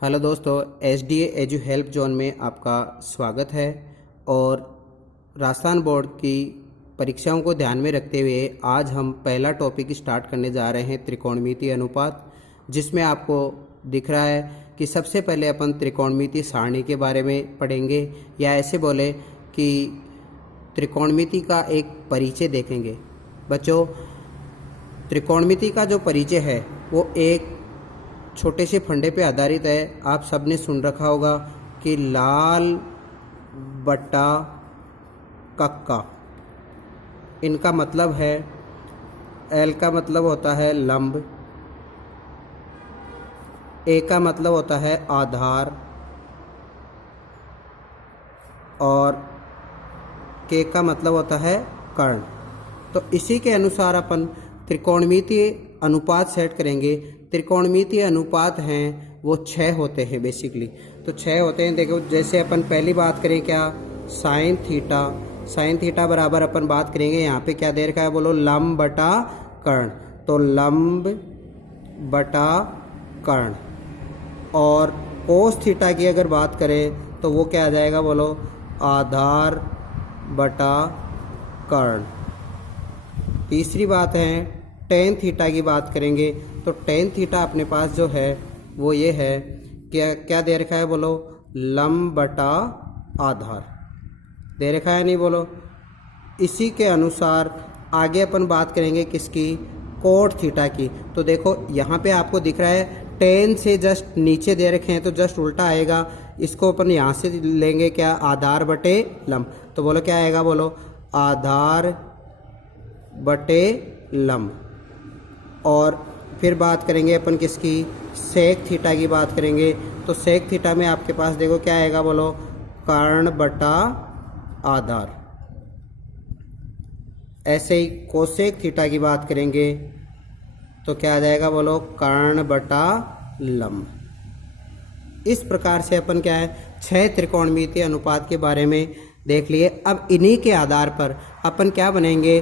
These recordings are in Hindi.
हेलो दोस्तों, SDA एजू हेल्प जोन में आपका स्वागत है। और राजस्थान बोर्ड की परीक्षाओं को ध्यान में रखते हुए आज हम पहला टॉपिक स्टार्ट करने जा रहे हैं, त्रिकोणमितीय अनुपात, जिसमें आपको दिख रहा है कि सबसे पहले अपन त्रिकोणमितीय सारणी के बारे में पढ़ेंगे, या ऐसे बोले कि त्रिकोणमिति का एक परिचय देखेंगे। बच्चों, त्रिकोणमिति का जो परिचय है वो एक छोटे से फंडे पे आधारित है। आप सबने सुन रखा होगा कि लाल बट्टा कक्का, इनका मतलब है, एल का मतलब होता है लंब, ए का मतलब होता है आधार, और के का मतलब होता है कर्ण। तो इसी के अनुसार अपन त्रिकोणमितीय अनुपात सेट करेंगे। त्रिकोणमितीय अनुपात हैं वो 6 होते हैं बेसिकली। तो 6 होते हैं। देखो, जैसे अपन पहली बात करें क्या, साइन थीटा बराबर अपन बात करेंगे, यहाँ पे क्या दे रखा है, बोलो लंब बटा कर्ण। तो लंब बटा कर्ण। और कोस थीटा की अगर बात करें तो वो क्या आ जाएगा, बोलो आधार बटा कर्ण। तीसरी बात है टेन थीटा की बात करेंगे तो टेन थीटा अपने पास जो है वो ये है, क्या दे रखा है, बोलो लंब बटा आधार दे रखा है, नहीं बोलो। इसी के अनुसार आगे अपन बात करेंगे किसकी, कोट थीटा की। तो देखो यहाँ पे आपको दिख रहा है टेन से जस्ट नीचे दे रखे हैं तो जस्ट उल्टा आएगा। इसको अपन यहाँ से लेंगे क्या, आधार बटे लंब। तो बोलो क्या आएगा, बोलो आधार बटे लंब। और फिर बात करेंगे अपन किसकी, सेक थीटा की बात करेंगे। तो सेक थीटा में आपके पास देखो क्या आएगा, बोलो कर्ण बटा आधार। ऐसे ही कोसेक थीटा की बात करेंगे तो क्या आ जाएगा, बोलो कर्ण बटा लंब। इस प्रकार से अपन क्या है 6 त्रिकोणमितीय अनुपात के बारे में देख लिए। अब इन्हीं के आधार पर अपन क्या बनेंगे,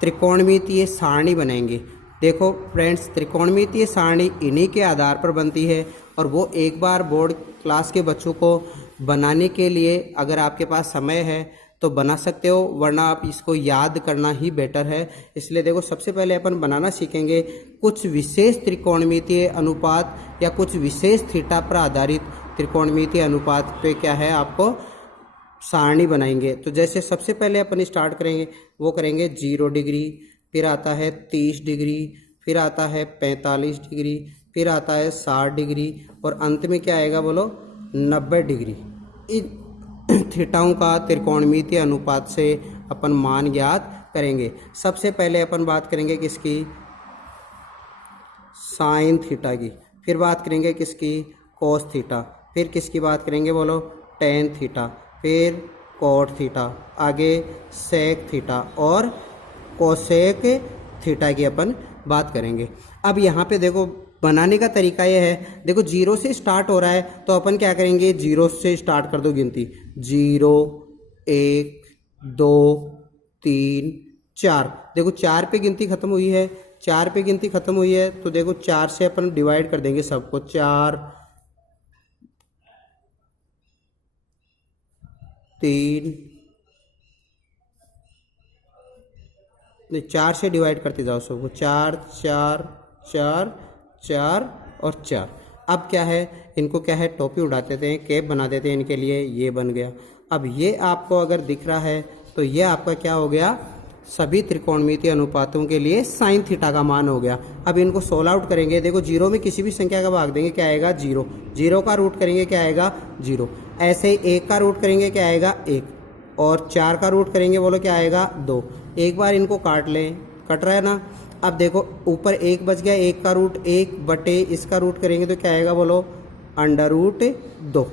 त्रिकोणमितीय सारणी बनेंगे। देखो फ्रेंड्स, त्रिकोणमितीय सारणी इन्हीं के आधार पर बनती है, और वो एक बार बोर्ड क्लास के बच्चों को बनाने के लिए अगर आपके पास समय है तो बना सकते हो, वरना आप इसको याद करना ही बेटर है। इसलिए देखो, सबसे पहले अपन बनाना सीखेंगे कुछ विशेष त्रिकोणमितीय अनुपात या कुछ विशेष थीटा पर आधारित त्रिकोणमितीय अनुपात पे क्या है आपको सारणी बनाएंगे। तो जैसे सबसे पहले अपन स्टार्ट करेंगे, वो करेंगे 0 डिग्री, फिर आता है 30 डिग्री, फिर आता है 45 डिग्री, फिर आता है 60 डिग्री, और अंत में क्या आएगा, बोलो 90 डिग्री। इन थीटाओं का त्रिकोणमितीय अनुपात से अपन मान ज्ञात करेंगे। सबसे पहले अपन बात करेंगे किसकी, साइन थीटा की, फिर बात करेंगे किसकी, कोस थीटा, फिर किसकी बात करेंगे, बोलो टेन थीटा, फिर कोट थीटा, आगे सेक थीटा और कोसेक थीटा की अपन बात करेंगे। अब यहाँ पे देखो बनाने का तरीका ये है, देखो 0 से स्टार्ट हो रहा है तो अपन क्या करेंगे, 0 से स्टार्ट कर दो गिनती, 0 1 2 3 4। देखो 4 पे गिनती खत्म हुई है, 4 पे गिनती खत्म हुई है तो देखो 4 से अपन डिवाइड कर देंगे सबको, 4 3 नहीं, 4 से डिवाइड करते जाओ सबको, 4 4 4 4 और 4। अब क्या है, इनको क्या है टोपी उड़ा देते हैं, कैप बना देते हैं इनके लिए, ये बन गया। अब ये आपको अगर दिख रहा है तो ये आपका क्या हो गया, सभी त्रिकोणमितीय अनुपातों के लिए साइन थीटा का मान हो गया। अब इनको सोल्व आउट करेंगे, देखो 0 में किसी भी संख्या का भाग देंगे क्या आएगा, 0, 0 का रूट करेंगे क्या आएगा, 0। ऐसे ही 1 का रूट करेंगे क्या आएगा, 1, और 4 का रूट करेंगे, बोलो क्या आएगा, 2। एक बार इनको काट लें, कट रहा है ना। अब देखो ऊपर 1 बच गया, 1 का रूट 1 बटे इसका रूट करेंगे तो क्या आएगा, बोलो √2।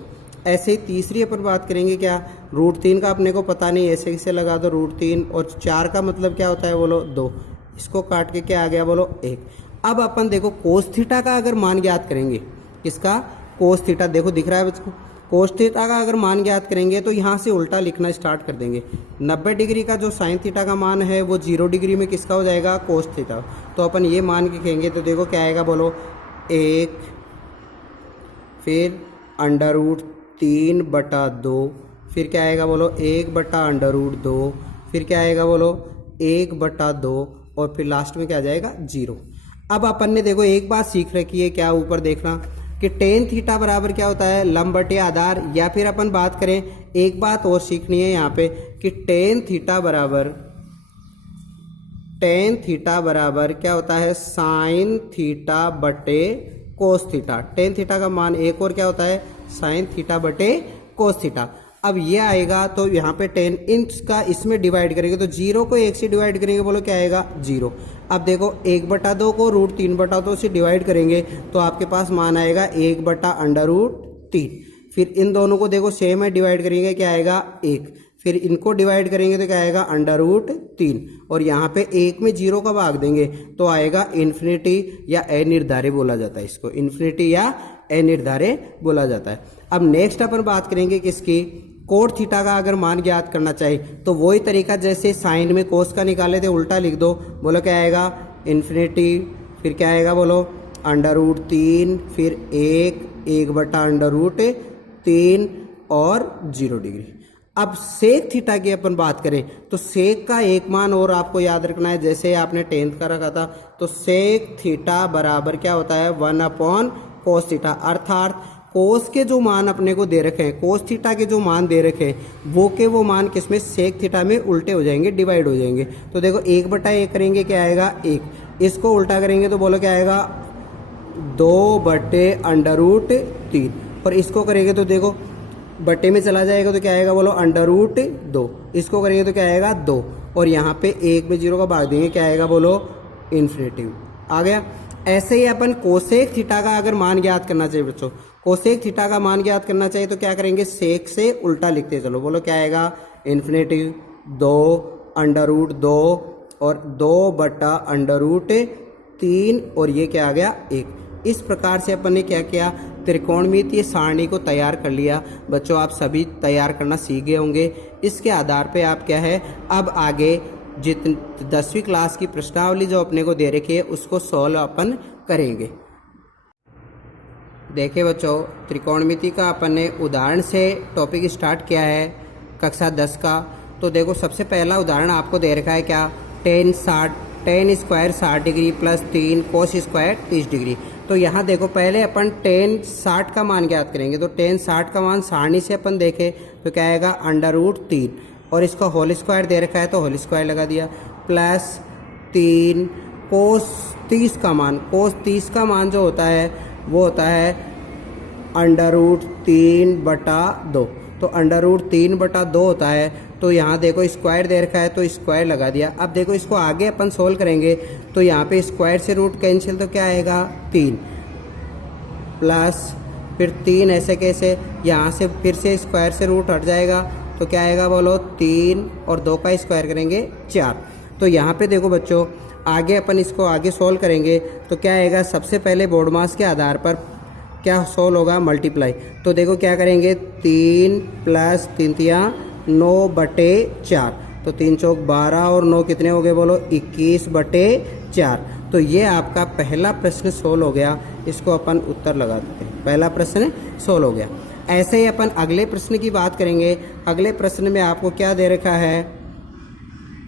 ऐसे ही तीसरी अपन बात करेंगे क्या, √3 का अपने को पता नहीं, ऐसे इसे लगा दो √3, और 4 का मतलब क्या होता है, बोलो 2, इसको काट के क्या आ गया, बोलो 1। अब अपन देखो कोस थीटा का अगर मान ज्ञात करेंगे, किसका, कोस थीटा, देखो दिख रहा है बच्चों, कोस थीटा का अगर मान ज्ञात करेंगे तो यहाँ से उल्टा लिखना स्टार्ट कर देंगे। 90 डिग्री का जो साइन थीटा का मान है वो 0 डिग्री में किसका हो जाएगा, कोस थीटा। तो अपन ये मान के कहेंगे तो देखो क्या आएगा, बोलो 1, फिर √3/2, फिर क्या आएगा बोलो 1/√2, फिर क्या आएगा बोलो 1/2 और फिर लास्ट में क्या आ जाएगा 0। अब अपन ने देखो एक बात सीख रखी है, क्या ऊपर देखना कि टेन थीटा बराबर क्या होता है लंब बटे आधार, या फिर अपन बात करें एक बात और सीखनी है यहाँ पे कि टेन थीटा बराबर क्या होता है साइन थीटा बटे कोस थीटा। टेन थीटा का मान एक और क्या होता है साइन थीटा बटे कोस थीटा। अब ये आएगा तो यहाँ पे टेन इंच का इसमें डिवाइड करेंगे तो 0 को 1 से डिवाइड करेंगे बोलो क्या आएगा 0। अब देखो 1/2 को √3/2 से डिवाइड करेंगे तो आपके पास मान आएगा 1/√3। फिर इन दोनों को देखो सेम है, डिवाइड करेंगे क्या आएगा 1, फिर इनको डिवाइड करेंगे तो क्या आएगा √3 और यहाँ पे 1 में 0 का भाग देंगे तो आएगा इन्फिनिटी या अनिर्धारय बोला जाता है इसको, इन्फिनिटी या अनिर्धारय बोला जाता है। अब नेक्स्ट अपन बात करेंगे किसकी, कोट थीटा का अगर मान ज्ञात करना चाहिए तो वही तरीका जैसे साइन में कोस का निकाले थे उल्टा लिख दो, बोलो क्या आएगा इन्फिनिटी, फिर क्या आएगा बोलो √3, फिर 1/√3 और 0 डिग्री। अब सेक थीटा की अपन बात करें तो सेक का एक मान और आपको याद रखना है, जैसे आपने 10th का रखा था तो सेक थीटा बराबर क्या होता है 1/cos थीटा, अर्थात कोस के जो मान अपने को दे रखे हैं, कोस थीटा के जो मान दे रखे हैं वो मान किसमें सेक थीटा में उल्टे हो जाएंगे, डिवाइड हो जाएंगे। तो देखो 1/1 करेंगे क्या आएगा 1, इसको उल्टा करेंगे तो बोलो क्या आएगा 2/√3 और इसको करेंगे तो देखो बट्टे में चला जाएगा तो क्या आएगा बोलो √2, इसको करेंगे तो क्या आएगा 2 और यहाँ पे 1 में 0 का भाग देंगे क्या आएगा बोलो इन्फिनिटी आ गया। ऐसे ही अपन कोसेक थीटा का अगर मान ज्ञात करना चाहिए बच्चों, कोसेक थीटा का मान ज्ञात करना चाहिए तो क्या करेंगे सेक से उल्टा लिखते चलो, बोलो क्या आएगा इन्फिनिटी 2/2 और 2/√3 और ये क्या आ गया 1। इस प्रकार से अपन ने क्या किया त्रिकोणमितीय सारणी को तैयार कर लिया। बच्चों आप सभी तैयार करना सीख गए होंगे। इसके आधार पे आप क्या है अब आगे जितनी 10वीं क्लास की प्रश्नावली जो अपने को दे रखी है उसको सॉल्व अपन करेंगे। देखिए बच्चों त्रिकोणमिति का अपन ने उदाहरण से टॉपिक स्टार्ट किया है कक्षा 10 का। तो देखो सबसे पहला उदाहरण आपको दे रखा है क्या tan square 60 degree plus 3 cos square 30 degree. तो यहाँ देखो पहले अपन tan 60 का मान ज्ञात करेंगे। तो tan 60 का मान सारणी से अपन देखें तो क्या आएगा √3 और इसका होल स्क्वायर दे रखा है तो होल स्क्वायर लगा दिया प्लस 3 cos 30 का मान, cos 30 का मान जो होता है वो होता है √3/2। तो √3/2 होता है तो यहाँ देखो स्क्वायर दे रखा है तो स्क्वायर लगा दिया। अब देखो इसको आगे अपन सोल्व करेंगे तो यहाँ पे स्क्वायर से रूट कैंसिल तो क्या आएगा 3 प्लस फिर 3 ऐसे कैसे यहाँ से फिर से स्क्वायर से रूट हट जाएगा तो क्या आएगा बोलो 3 और 2 का स्क्वायर करेंगे 4। तो यहाँ पे देखो बच्चों आगे अपन इसको आगे सोल्व करेंगे तो क्या आएगा सबसे पहले बोर्ड मास के आधार पर क्या सोल्व होगा मल्टीप्लाई। तो देखो क्या करेंगे 3 प्लस 3 9/4 तो 3 चौक 12 और 9 कितने हो गए बोलो 21/4। तो ये आपका पहला प्रश्न सोल्व हो गया। इसको अपन उत्तर लगा देते हैं, पहला प्रश्न सोल्व हो गया। ऐसे ही अपन अगले प्रश्न की बात करेंगे। अगले प्रश्न में आपको क्या दे रखा है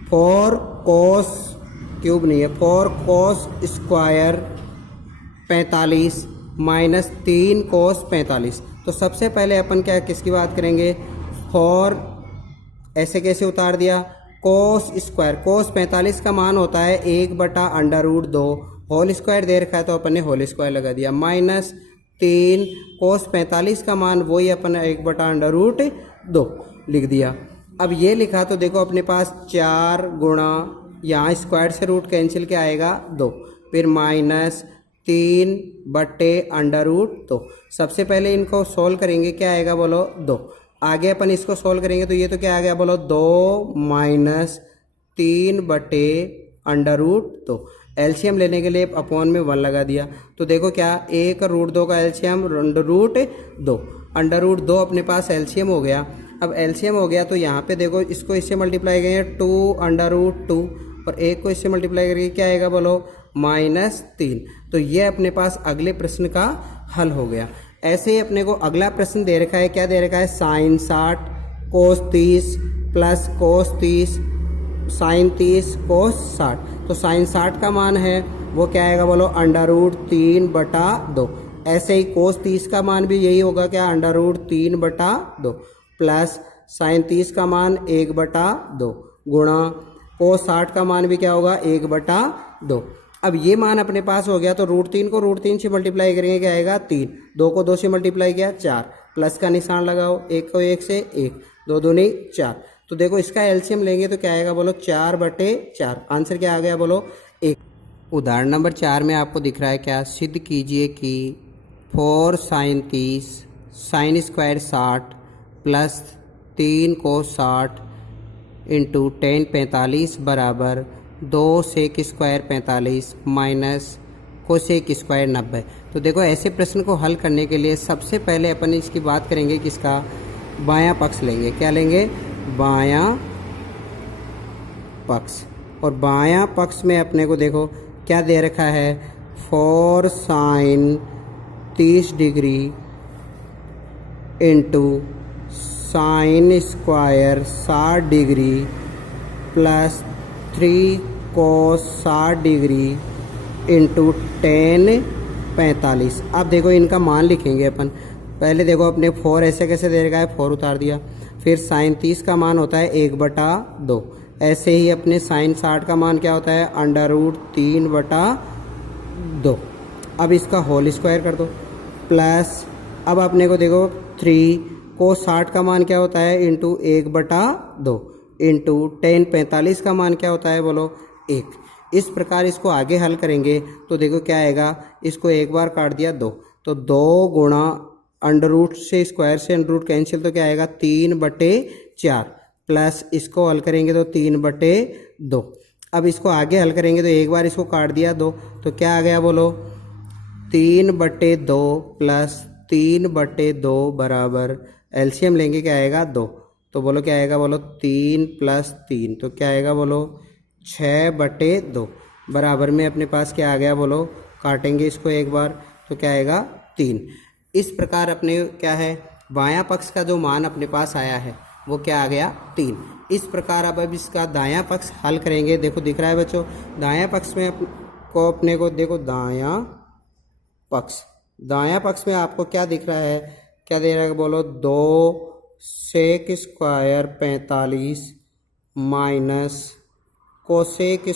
4 cos क्यूब नहीं है 4 cos स्क्वायर 45 माइनस 3 cos 45। तो सबसे पहले अपन क्या किसकी बात करेंगे 4 ऐसे कैसे उतार दिया cos स्क्वायर, cos 45 का मान होता है 1/√2 होल स्क्वायर दे रखा है तो अपन ने होल स्क्वायर लगा दिया माइनस 3 cos 45 का मान वही अपन 1/√2 लिख दिया। अब ये लिखा तो देखो अपने पास 4 गुणा यहाँ स्क्वायर से रूट कैंसिल क्या आएगा 2 फिर माइनस 3/√2। सबसे पहले इनको सोल्व करेंगे क्या आएगा बोलो 2। आगे अपन इसको सोल्व करेंगे तो ये तो क्या आ गया बोलो 2 माइनस 3/√2। एलसीएम लेने के लिए अपॉन में 1 लगा दिया तो देखो क्या 1√2 का एलसीएम √2 √2 अपने पास एलसीएम हो गया। अब एलसीएम हो गया तो यहाँ पे देखो इसको इससे मल्टीप्लाई करेंगे 2/√2 और 1 को इससे मल्टीप्लाई करके क्या आएगा बोलो -3। तो ये अपने पास अगले प्रश्न का हल हो गया। ऐसे ही अपने को अगला प्रश्न दे रखा है, क्या दे रखा है, साइन 60 कोस 30 प्लस कोस 30 साइन 30 कोस 60। तो साइन 60 का मान है वो क्या आएगा बोलो, √3/2। ऐसे ही कोस 30 का मान भी यही होगा, क्या, √3/2 प्लस साइन 30 का मान 1/2 गुणा कोस 60 का मान भी क्या होगा, 1/2। अब ये मान अपने पास हो गया, तो √3 को √3 से मल्टीप्लाई करेंगे, क्या आएगा 3, 2 को 2 से मल्टीप्लाई किया 4, प्लस का निशान लगाओ, 1 को 1 से 1, 2 दूनी 4। तो देखो इसका एलसीएम लेंगे तो क्या आएगा बोलो, 4/4। आंसर क्या आ गया बोलो, 1। उदाहरण नंबर 4 में आपको दिख रहा है, क्या, सिद्ध कीजिए कि 4 sine 30 sine square 60 plus 3 cos 60 into 10 45 बराबर 2 sec square 45 minus cosec square 90। तो देखो ऐसे प्रश्न को हल करने के लिए सबसे पहले अपन इसकी बात करेंगे, किसका, बायां पक्ष लेंगे। क्या लेंगे, बायां पक्ष। और बायां पक्ष में अपने को देखो क्या दे रखा है, 4 sine 30 degree into sine square 60 degree plus 3 cos 60 degree into 10 45। अब देखो इनका मान लिखेंगे अपन। पहले देखो अपने 4 ऐसे कैसे दे रखा है, 4 उतार दिया, फिर साइन 30 का मान होता है 1/2। ऐसे ही अपने साइन 60 का मान क्या होता है, √3/2। अब इसका होल स्क्वायर कर दो, प्लस अब अपने को देखो 3 को 60 का मान क्या होता है, इंटू 1/2 इंटू 10 45 का मान क्या होता है बोलो, 1। इस प्रकार इसको आगे हल करेंगे तो देखो क्या आएगा, इसको एक बार काट दिया 2, तो 2 गुणा अंडर से स्क्वायर से अंडर कैंसिल, तो क्या आएगा 3/4 प्लस इसको हल करेंगे तो 3/2। अब इसको आगे हल करेंगे तो एक बार इसको काट दिया 2, तो क्या आ गया बोलो, 3/2 प्लस 3/2 बराबर एलसीएम लेंगे, क्या आएगा 2। तो बोलो क्या आएगा बोलो, 3 प्लस 3, तो क्या आएगा बोलो 6/2 बराबर में अपने पास क्या आ गया बोलो, काटेंगे इसको एक बार तो क्या आएगा 3। इस प्रकार अपने क्या है, बायां पक्ष का जो मान अपने पास आया है वो क्या आ गया 3। इस प्रकार अब इसका दायां पक्ष हल करेंगे। देखो दिख रहा है बच्चों, दायां पक्ष में अपने को देखो, दायां पक्ष में आपको क्या दिख रहा है, क्या दे रहा है बोलो, 2 sec square 45 minus cosec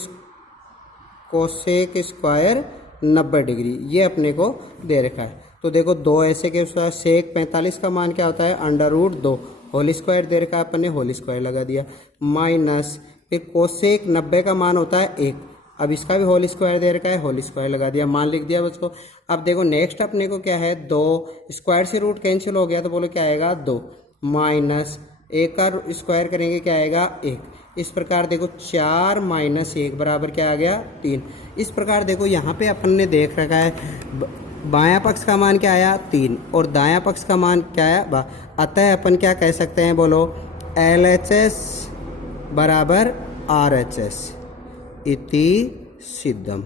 square 90 degree, ये अपने को दे रखा है। तो देखो 2 ऐसे के साथ सेक 45 का मान क्या होता है, √2, होल स्क्वायर दे रखा है, अपन ने होल स्क्वायर लगा दिया, माइनस फिर कोसेक 90 का मान होता है 1, अब इसका भी होल स्क्वायर दे रखा है, होल स्क्वायर लगा दिया, मान लिख दिया बच्चों। अब देखो नेक्स्ट अपने को क्या है, 2 स्क्वायर से रूट कैंसिल हो गया, तो बोलो क्या आएगा 2 माइनस 1 का स्क्वायर करेंगे क्या आएगा 1। इस प्रकार देखो 4 माइनस 1 बराबर क्या आ गया 3। इस प्रकार देखो यहाँ पे अपन ने देख रखा है, बायां पक्ष का मान क्या आया 3 और दायां पक्ष का मान क्या आया, अतः अपन क्या कह सकते हैं बोलो, LHS बराबर RHS इति सिद्धम।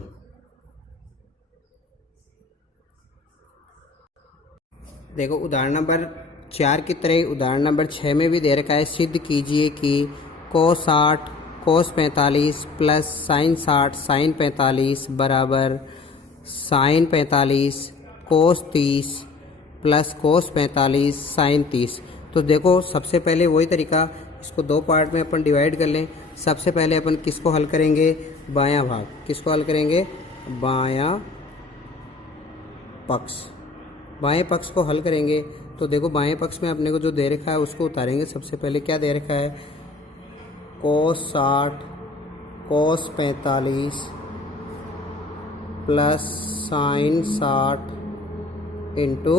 देखो उदाहरण नंबर 4 की तरह उदाहरण नंबर 6 में भी दे रखा है, सिद्ध कीजिए कि cos 60 cos 45 plus sine 60 sine 45 बराबर sine 45 cos 30 plus cos 45 sine 30। तो देखो सबसे पहले वही तरीका, इसको 2 पार्ट में अपन डिवाइड कर लें। सबसे पहले अपन किसको हल करेंगे, बायां भाग, किसको हल करेंगे, बायां पक्ष। बाएं पक्ष को हल करेंगे तो देखो बाएं पक्ष में अपने को जो दे रखा है उसको उतारेंगे। सबसे पहले क्या दे रखा है, cos 60 cos 45 plus sine 60 into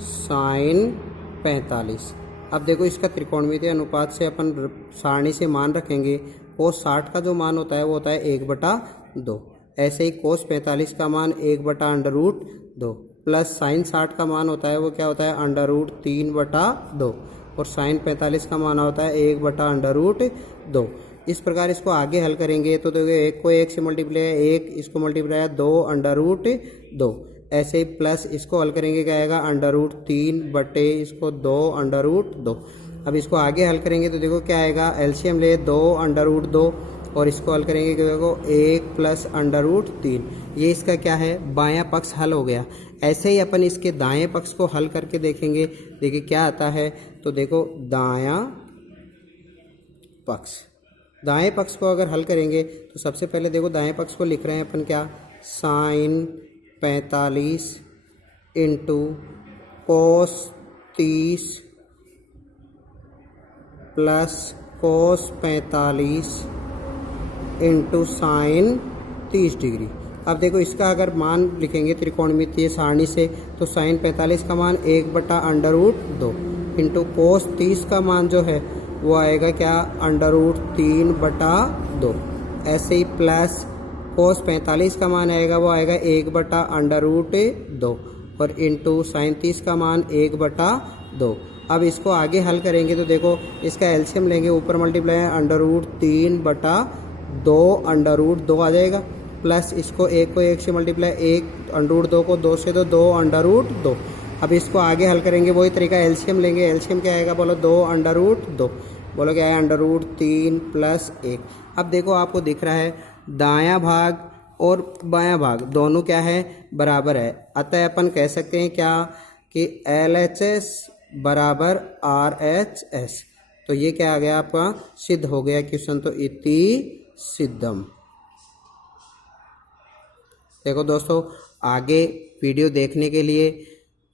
sine 45। अब देखो इसका त्रिकोणमितीय अनुपात से अपन सारणी से मान रखेंगे। cos 60 का जो मान होता है वो होता है 1/2। ऐसे ही cos 45 का मान 1/√2 प्लस साइन 60 का मान होता है वो क्या होता है √3/2 और साइन 45 का मान होता है 1/√2। इस प्रकार इसको आगे हल करेंगे तो देखो 1 को 1 से मल्टीप्लाई 1, इसको मल्टीप्लाई 2 √2। ऐसे ही प्लस इसको हल करेंगे क्या आएगा √3 बटे इसको 2 √2। अब इसको आगे हल करेंगे तो देखो क्या आएगा, एलसीएम ले 2 √2 और इसको हल करेंगे कि देखो 1 + √3। ये इसका क्या है, बायां पक्ष हल हो गया। ऐसे ही अपन इसके दाएं पक्ष को हल करके देखेंगे, देखिए क्या आता है। तो देखो दायां पक्ष को अगर हल करेंगे तो सबसे पहले देखो दाएं पक्ष को लिख रहे हैं अपन क्या, sin 45 × cos 30 + cos 45 × sin 30 degree. अब देखो इसका अगर मान लिखेंगे त्रिकोणमितीय सारणी से तो sin 45 का मान 1/√2 इंटू cos 30 का मान जो है वो आएगा क्या √3/2। ऐसे ही प्लस cos 45 का मान आएगा वो आएगा 1/√2 और इंटू sin 30 का मान 1/2। अब इसको आगे हल करेंगे तो देखो इसका एलसीएम लेंगे, ऊपर मल्टीप्लाई √3/2 √2 आ जाएगा, प्लस इसको 1 को 1 से मल्टीप्लाई 1 √2 को 2 से तो 2 √2। अब इसको आगे हल करेंगे वही तरीका, एलसीएम लेंगे, एलसीएम क्या आएगा बोलो 2 √2, बोलो क्या है √3 + 1। अब देखो आपको दिख रहा है दायां भाग और बायां भाग दोनों क्या है बराबर है, अतः अपन कह सकते हैं क्या कि LHS = RHS। तो ये क्या आ गया आपका, सिद्ध हो गया क्वेश्चन, तो इति सिद्धम। देखो दोस्तों आगे वीडियो देखने के लिए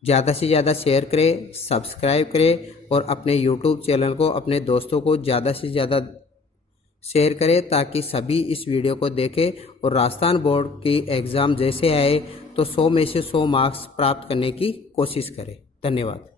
ज़्यादा से ज़्यादा शेयर करें, सब्सक्राइब करें और अपने YouTube चैनल को अपने दोस्तों को ज़्यादा से ज़्यादा शेयर करें ताकि सभी इस वीडियो को देखें और राजस्थान बोर्ड की एग्ज़ाम जैसे आए तो 100 में से 100 मार्क्स प्राप्त करने की कोशिश करें। धन्यवाद।